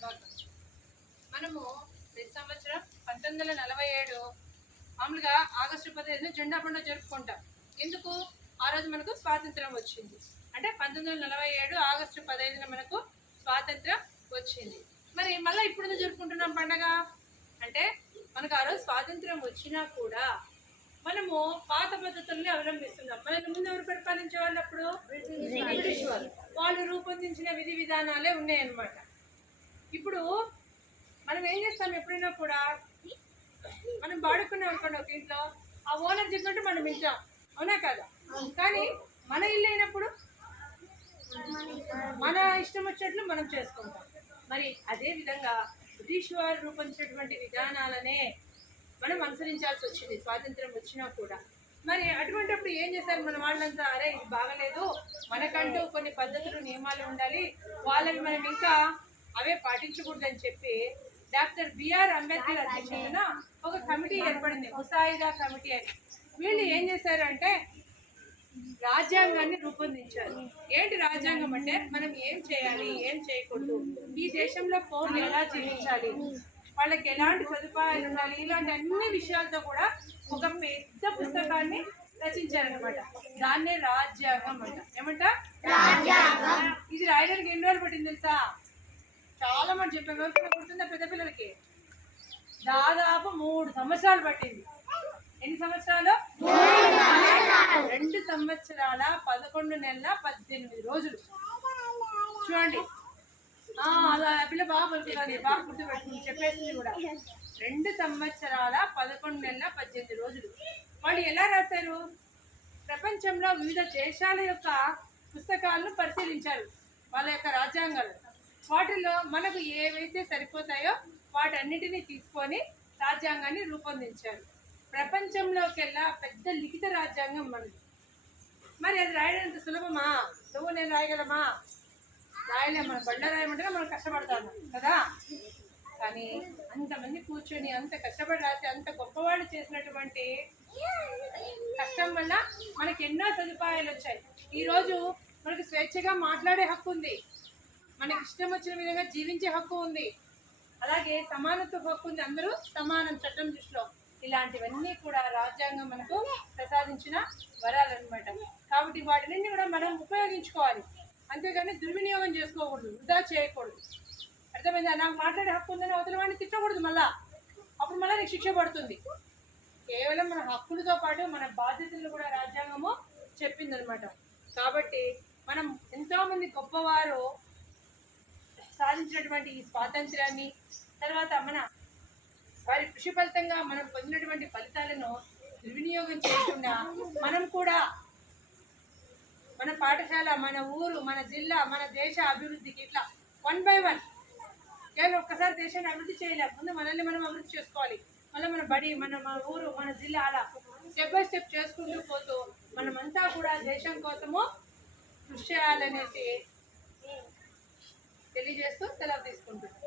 శుభాకాంక్షలు. మనము ప్రతి సంవత్సరం 1947 మామూలుగా ఆగస్టు 15 జెండా పండుగ జరుపుకుంటాం. ఎందుకు? ఆ రోజు మనకు స్వాతంత్రం వచ్చింది. అంటే 1947 ఆగస్టు 15 మనకు స్వాతంత్రం వచ్చింది. మరి మళ్ళీ ఇప్పుడు జరుపుకుంటున్నాం పండగ అంటే మనకు ఆ రోజు స్వాతంత్రం వచ్చినా కూడా మనము పాత పద్ధతుల్ని అవలంబిస్తున్నాం. మనకి ముందు ఎవరు పరిపాలించే వాళ్ళు అప్పుడు? బ్రిటిష్ వాళ్ళు రూపొందించిన విధి విధానాలే ఉన్నాయన్నమాట. ఇప్పుడు మనం ఏం చేస్తాం, ఎప్పుడైనా కూడా మనం వాడుకున్నాం అనుకోండి ఒక ఇంట్లో, ఆ ఓనర్ చెప్పినట్టు మనం వింటాం, అవునా కదా? కానీ మన ఇల్లు అయినప్పుడు మన ఇష్టం వచ్చినట్లు మనం చేసుకుంటాం. మరి అదే విధంగా బ్రిటిష్ వారు రూపొందించినటువంటి విధానాలనే మనం అనుసరించాల్సి వచ్చింది స్వాతంత్రం వచ్చినా కూడా. మరి అటువంటిప్పుడు ఏం చేశారు మన వాళ్ళంతా? అరే ఇది బాగలేదు, మనకంటూ కొన్ని పద్ధతులు నియమాలు ఉండాలి, వాళ్ళని మనం ఇంకా అవే పాటించకూడదని చెప్పి డాక్టర్ బిఆర్ అంబేద్కర్ అధ్యక్షతన ఒక కమిటీ ఏర్పడింది, ముసాయిదా కమిటీ అని. వీళ్ళు ఏం చేశారంటే రాజ్యాంగాన్ని రూపొందించారు. ఏంటి రాజ్యాంగం అంటే మనం ఏం చేయాలి, ఏం చేయకూడదు, ఈ దేశంలో పౌరులు ఎలా జీవించాలి, వాళ్ళకి ఎలాంటి సదుపాయాలు ఉండాలి, ఇలాంటి అన్ని విషయాలతో కూడా ఒక పెద్ద పుస్తకాన్ని రచించారనమాట. దాన్నే రాజ్యాంగం అంట. ఏమంట? ఇది రాయడానికి ఎన్ని రోజులు పట్టింది తెలుసా? చాలా మంది చెప్పారు. ఎవరికైనా గుర్తుందా? పెద్ద పిల్లలకి దాదాపు 3 సంవత్సరాలు పట్టింది. ఎన్ని సంవత్సరాలు? 2 సంవత్సరాల 11 నెలల 18 రోజులు. చూడండి, అలా పిల్ల బాగా పలుకుతుంది, బాగా గుర్తుపెట్టుకుని చెప్పేసింది కూడా. 2 సంవత్సరాల 11 నెలల 18 రోజులు. వాళ్ళు ఎలా రాశారు? ప్రపంచంలో వివిధ దేశాల యొక్క పుస్తకాలను పరిశీలించారు, వాళ్ళ యొక్క రాజ్యాంగాలు. వాటిల్లో మనకు ఏవైతే సరిపోతాయో వాటన్నిటినీ తీసుకొని రాజ్యాంగాన్ని రూపొందించారు. ప్రపంచంలోకెల్లా పెద్ద లిఖిత రాజ్యాంగం మనది. మరి అది రాయడం అంత సులభమా? నువ్వు నేను రాయగలమా? రాయలేం. మన బళ్ళ రాయమంటే మనం కష్టపడతాము కదా. కానీ అంతమంది కూర్చొని అంత కష్టపడి రాసి అంత గొప్పవాళ్ళు చేసినటువంటి కష్టం వల్ల మనకి ఎన్నో సదుపాయాలు వచ్చాయి. ఈరోజు మనకు స్వేచ్ఛగా మాట్లాడే హక్కు ఉంది, మనకి ఇష్టం వచ్చిన విధంగా జీవించే హక్కు ఉంది, అలాగే సమానత్వ హక్కు ఉంది, అందరూ సమానం చట్టం దృష్టిలో. ఇలాంటివన్నీ కూడా రాజ్యాంగం మనకు ప్రసాదించిన వరాలన్నమాట. కాబట్టి వాటిని కూడా మనం ఉపయోగించుకోవాలి, అంతేగాని దుర్వినియోగం చేసుకోకూడదు, వృధా చేయకూడదు. అర్థమైందా? నాకు మాట్లాడే హక్కు ఉందని అవతల వాడిని తిట్టకూడదు, మళ్ళా అప్పుడు మళ్ళీ నీకు శిక్ష పడుతుంది. కేవలం మన హక్కులతో పాటు మన బాధ్యతలు కూడా రాజ్యాంగము చెప్పిందనమాట. కాబట్టి మనం ఎంతోమంది గొప్పవారు సాధించినటువంటి ఈ స్వాతంత్రాన్ని, తర్వాత మన వారి కృషి ఫలితంగా మనం పొందినటువంటి ఫలితాలను దుర్వినియోగం చేయకుండా మనం కూడా మన పాఠశాల, మన ఊరు, మన జిల్లా, మన దేశ అభివృద్ధికి ఇట్లా 1 by 1 కేవలం ఒక్కసారి దేశాన్ని అభివృద్ధి చేయలేము. ముందు మనల్ని మనం అభివృద్ధి చేసుకోవాలి, మళ్ళీ మన బడి, మన ఊరు, మన జిల్లా, అలా స్టెప్ బై స్టెప్ చేసుకుంటూ పోతూ మనమంతా కూడా దేశం కోసము కృషి చేయాలనేసి తెలియజేస్తూ సెలవు తీసుకుంటున్నాం.